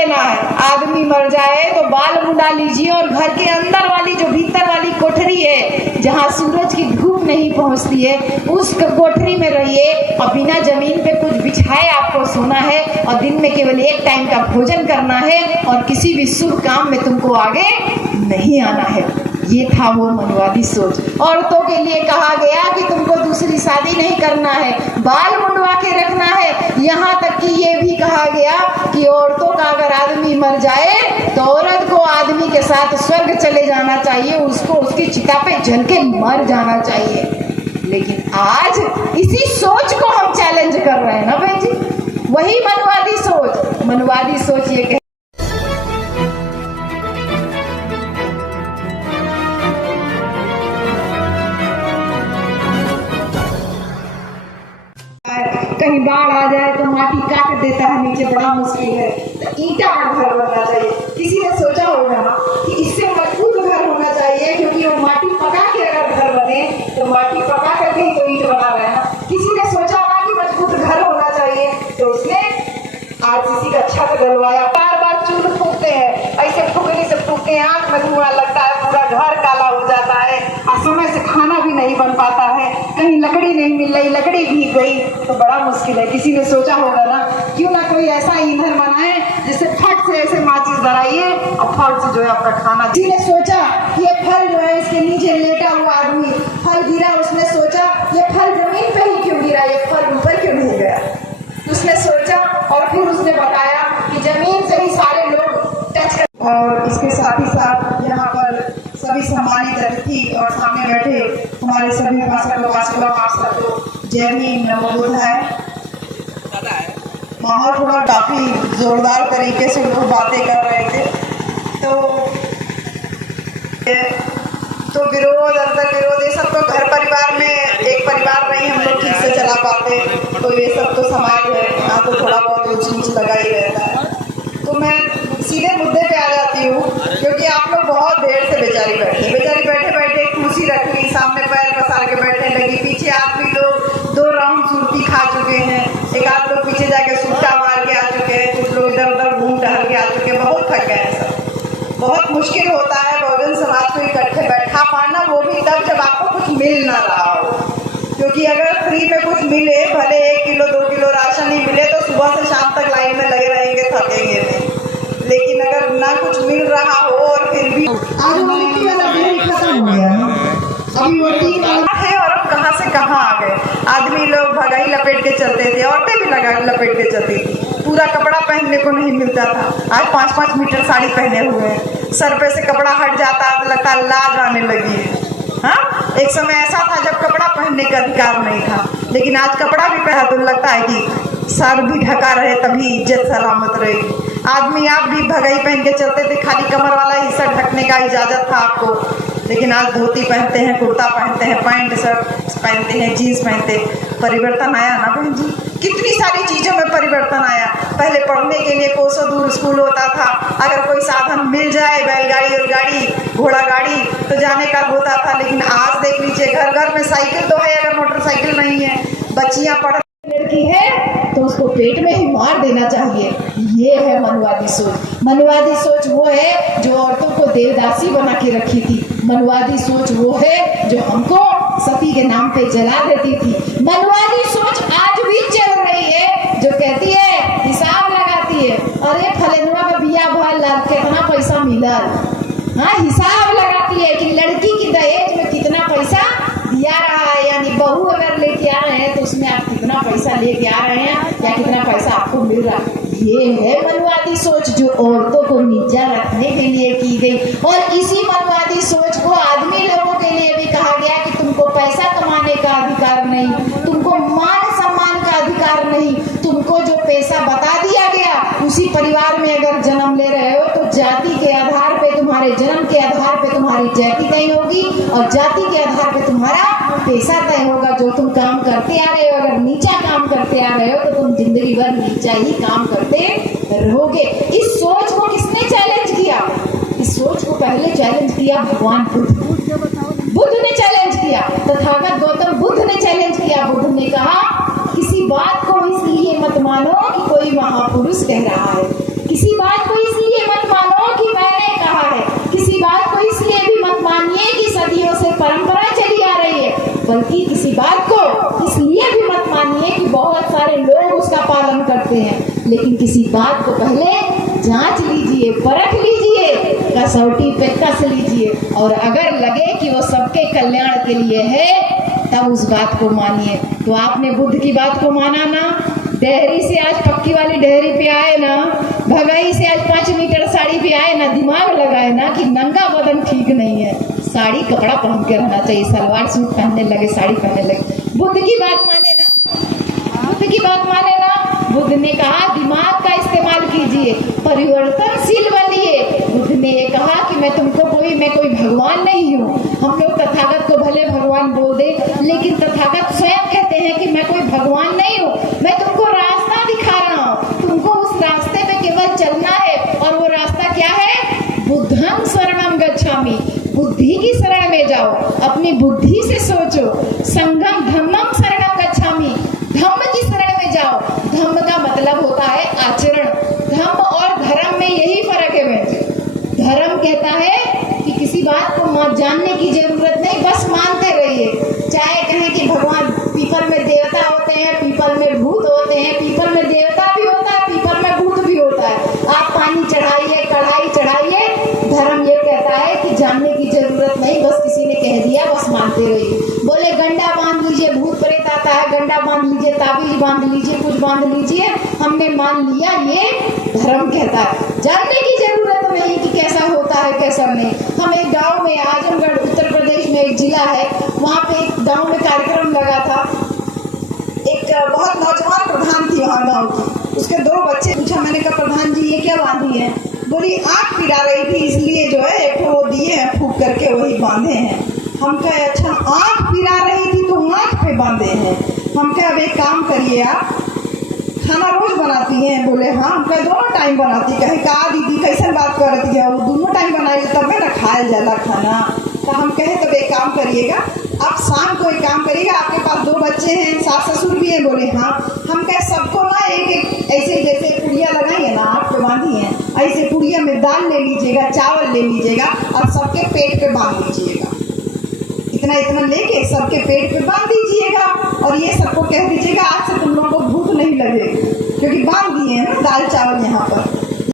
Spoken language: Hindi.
लेना है। आदमी मर जाए तो बाल मुंडा लीजिए और घर के अंदर वाली जो भीतर वाली कोठरी है जहाँ सूरज की धूप नहीं पहुँचती है उस कोठरी में रहिए और बिना जमीन पे कुछ बिछाए आपको सोना है और दिन में केवल एक टाइम का भोजन करना है और किसी भी शुभ काम में तुमको आगे नहीं आना है। ये था वो मनवादी सोच। औरतों के लिए कहा गया कि तुमको दूसरी शादी नहीं करना है, बाल मुंडवा के रखना है। यहाँ तक कि ये भी कहा गया कि औरतों का अगर आदमी मर जाए तो औरत को आदमी के साथ स्वर्ग चले जाना चाहिए, उसको उसकी चिता पे जल के मर जाना चाहिए। लेकिन आज इसी सोच को हम चैलेंज कर रहे हैं ना बहन जी, वही मनवादी सोच। मनवादी सोच ये कहीं बाढ़ आ जाए तो माटी काट देता है नीचे, बड़ा मुश्किल है। तो ईंटा का घर बनना चाहिए। किसी ने सोचा होगा ना कि इससे मजबूत घर होना चाहिए, क्योंकि वो माटी पका के अगर घर बने तो माटी पका करके ही तो ईंट बना रहे हैं। किसी ने सोचा होगा कि मजबूत घर होना चाहिए तो उसने आरसीसी का छत डलवाया। बार बार चूल्हे फूकते हैं, ऐसे फूकने से फूकते हैं आँख में धुआं लगता है, पूरा घर काला हो जाता है और समय से खाना भी नहीं बन पाता है। कहीं लकड़ी नहीं मिल रही, लकड़ी भीग गई तो बड़ा मुश्किल है। किसी ने सोचा होगा ना क्यों ना कोई ऐसा ईंधन बनाए जिससे फट से ऐसे माचिस धराइए और फट से जो है आपका खाना। किसी ने सोचा कि ये फल जो है इसके नीचे लेटा हुआ आदमी, फल गिरा, उसने सोचा ये फल जमीन पे ही क्यों गिरा, ये फल ऊपर क्यों नहीं गया। उसने सोचा और फिर उसने बताया कि जमीन से ही सारे लोग टच कर। और इसके साथ ही साथ यहाँ पर सभी सम्मानित अतिथि और सामने बैठे हमारे सभी भाषा जय हिंद नमो बुद्धाय। माहौल थोड़ा काफी जोरदार तरीके से लोग बातें कर रहे थे, तो विरोध अंतर विरोध ये सब तो घर परिवार में एक परिवार नहीं हम लोग ठीक से चला पाते, तो ये सब तो समाज है, यहाँ तो थोड़ा बहुत ऊंच नीच लगा ही रहता है। तो मैं सीधे मुद्दे पे आ जाती हूँ, क्योंकि आप लोग बहुत देर से बेचारी बैठे बैठे कुर्सी रख ली, सामने पैर पसार के बैठने लगी, पीछे आदमी लोग 2 राउंड सुर्ती खा चुके हैं, एक आध लोग पीछे जाके सुट्टा मार के आ चुके हैं, कुछ लोग इधर उधर घूम टहल के आ चुके हैं, बहुत थक गए हैं सब। बहुत मुश्किल होता है बहुजन समाज को इकट्ठे बैठा पाना, वो भी तब जब आपको कुछ मिल ना रहा हो। क्योंकि अगर फ्री में कुछ मिले, भले 1 किलो 2 किलो राशन ही मिले तो सुबह से शाम तक लाइन में लगे रहेंगे, थकेंगे नहीं। लेकिन अगर ना कुछ मिल रहा हो और फिर भी आज वो मिट्टी वाला बिल खत्म हो गया अभी वो 3 है और अब कहाँ से कहाँ आ गए। आदमी लोग भगाई लपेट के चलते थे, औरतें भी लगा लपेट के चलती थी, पूरा कपड़ा पहनने को नहीं मिलता था। आज 5-5 मीटर साड़ी पहने हुए हैं, सर पे से कपड़ा हट जाता तो लगता लाज आने लगी है। हाँ, एक समय ऐसा था जब कपड़ा पहनने का अधिकार नहीं था, लेकिन आज कपड़ा भी पहना तो लगता है कि सर भी ढका रहे तभी इज्जत सलामत रहेगी। आदमी आप भी भगाई पहन के चलते थे, खाली कमर वाला हिस्सा ढकने का इजाजत था आपको, लेकिन आज धोती पहनते हैं, कुर्ता पहनते हैं, पैंट शर्ट पहनते हैं, जीन्स पहनते। परिवर्तन आया ना बहन जी, कितनी सारी चीज़ों में परिवर्तन आया। पहले पढ़ने के लिए कोसों दूर स्कूल होता था, अगर कोई साधन मिल जाए, बैलगाड़ी और गाड़ी घोड़ा गाड़ी तो जाने का होता था। लेकिन आज देख लीजिए घर घर में साइकिल तो है, अगर मोटरसाइकिल नहीं है, बच्चियाँ पढ़ लड़की है तो उसको पेट में ही मार देना चाहिए। ये है मनवादी सोच। मनवादी सोच वो है जो औरतों को देवदासी बना के रखी थी। मनवादी सोच वो है जो हमको सती के नाम पे जला देती थी। मनवादी सोच आज भी चल रही है, जो कहती है हिसाब लगाती है, अरे फलेनुआ का बिया भल कितना पैसा मिला, हाँ हिसाब लगाती है कि लड़की की दहेज में कितना पैसा दिया रहा है, यानी बहू अगर लेके आ रहे हैं तो उसमें आप कितना पैसा लेके आ रहे हैं या कितना पैसा आपको मिल रहा है। ये है मनवादी सोच जो औरतों को नीचा रखने के लिए की गई। और इसी मनवादी सोच को आदमी लोगों के लिए भी कहा गया कि तुमको पैसा कमाने का अधिकार नहीं, तुमको मान सम्मान का अधिकार नहीं, तुमको जो पैसा बता दिया गया उसी परिवार में अगर जन्म ले रहे हो तो जाति के आधार पे, तुम्हारे जन्म के आधार पे तुम्हारी जाति तय होगी और जाति के आधार पे तुम्हारा पैसा तय होगा। जो तुम काम करते आ रहे हो, अगर नीचा काम करते आ रहे हो तो तुम जिंदगी भर नीचा ही काम करते रहोगे। इस सोच को किसने चैलेंज किया? इस सोच को पहले चैलेंज किया भगवान बुद्ध ने चैलेंज किया, तथागत गौतम बुद्ध ने चैलेंज किया। बुद्ध ने कहा किसी बात को इसलिए मत मानो कि कोई महापुरुष कह रहा है, किसी बात को इसलिए मत मानो कि मैंने कहा है, किसी बात को इसलिए भी मत मानिए कि सदियों से परंपरा चली आ रही है, बल्कि किसी बात को इसलिए भी मत मानिए कि बहुत सारे लोग उसका पालन करते हैं। लेकिन किसी बात को पहले जांच लीजिए, परख लीजिए, कसौटी पे कस लीजिए, और अगर लगे कि वो सबके कल्याण के लिए है तब उस बात को मानिए। तो आपने बुद्ध की बात को माना ना, डेहरी से आज पक्की वाली डेहरी पे आए ना, भगाई से आज 5 मीटर साड़ी पे आए ना, दिमाग लगाए ना कि नंगा बदन ठीक नहीं है, साड़ी कपड़ा पहन के रहना चाहिए, सलवार सूट पहनने लगे, साड़ी पहनने लगे। बुद्ध की बात माने ना, बुद्ध की बात माने ना। बुद्ध ने कहा दिमाग का इस्तेमाल कीजिए, परिवर्तनशील बनिए। बुद्ध ने ये कहा कि मैं कोई भगवान नहीं हूँ। हम लोग तथागत को भले भगवान बोल दे, लेकिन तथागत स्वयं कहते हैं कि मैं कोई भगवान नहीं हूँ, मैं तुमको रास्ता दिखा रहा हूँ, तुमको उस रास्ते पे केवल चलना है। और वो रास्ता क्या है? बुद्धं शरणं गच्छामि, बुद्धि की शरण में जाओ, अपनी बुद्धि से सोचो। संघं धम्मं शरणं गच्छामि, धम्म की शरण में जाओ। धम्म का मतलब होता है आचरण। धम्म और धर्म में यही फर्क है बेटे। धर्म कहता है कि किसी बात को जानने की जरूरत नहीं, बस मानते रहिए। चाहे कहें कि भगवान पीपल में देवता होते हैं, पीपल में भूत होते हैं, पीपल में देवता भी होता है, पीपल में भूत भी होता है, आप पानी चढ़ाइए, कढ़ाई चढ़ाइए, धर्म ये कहता है कि जानने की जरूरत नहीं, बस किसी ने कह दिया बस मानते रहिए। बोले गंडा बांध लीजिए, भूत प्रेत आता है, गंडा बांध लीजिए, ताबीज बांध लीजिए, कुछ बांध लीजिए, हमने मान लिया, ये धर्म कहता है। जानने की जरूरत नहीं कि कैसा होता है कैसा नहीं। हम एक गांव में, आजमगढ़ उत्तर प्रदेश में एक जिला है, वहाँ पे एक गांव में कार्यक्रम लगा था। एक बहुत नौजवान प्रधान थी वहाँ गांव की, उसके 2 बच्चे। पूछा, मैंने कहा प्रधान जी ये क्या बांधी है? बोली आँख पिरा रही थी, इसलिए जो है एक वो दिए हैं फूक करके वही बांधे हैं। हम कहे अच्छा आँख पिरा रही थी तो आँख पे बांधे हैं। हम कहे अब एक काम करिए, आप खाना रोज बनाती हैं? बोले हाँ। हम कहे दोनों टाइम बनाती? कहे कहा दीदी कैसे बात कर रही है, वो दोनों टाइम बनाई तब ना खाया जाला खाना। तो हम कहे तब एक काम करिएगा, आप शाम को एक काम करिएगा, आपके पास 2 बच्चे हैं, सास ससुर भी हैं? बोले हाँ। हम कहे सबको ना एक ऐसे जैसे पुड़िया लगाई है ना, आप पे बांधी हैं, ऐसे पुड़िया में दाल ले लीजिएगा, चावल ले लीजिएगा और सबके पेट पे बांध लीजिएगा। इतना इतना लेके सबके पेट पे बांध दीजिएगा और ये सबको कह दीजिएगा आज से तुम लोगों को भूख नहीं लगेगी, क्योंकि बांध दिए हैं ना दाल चावल यहाँ पर।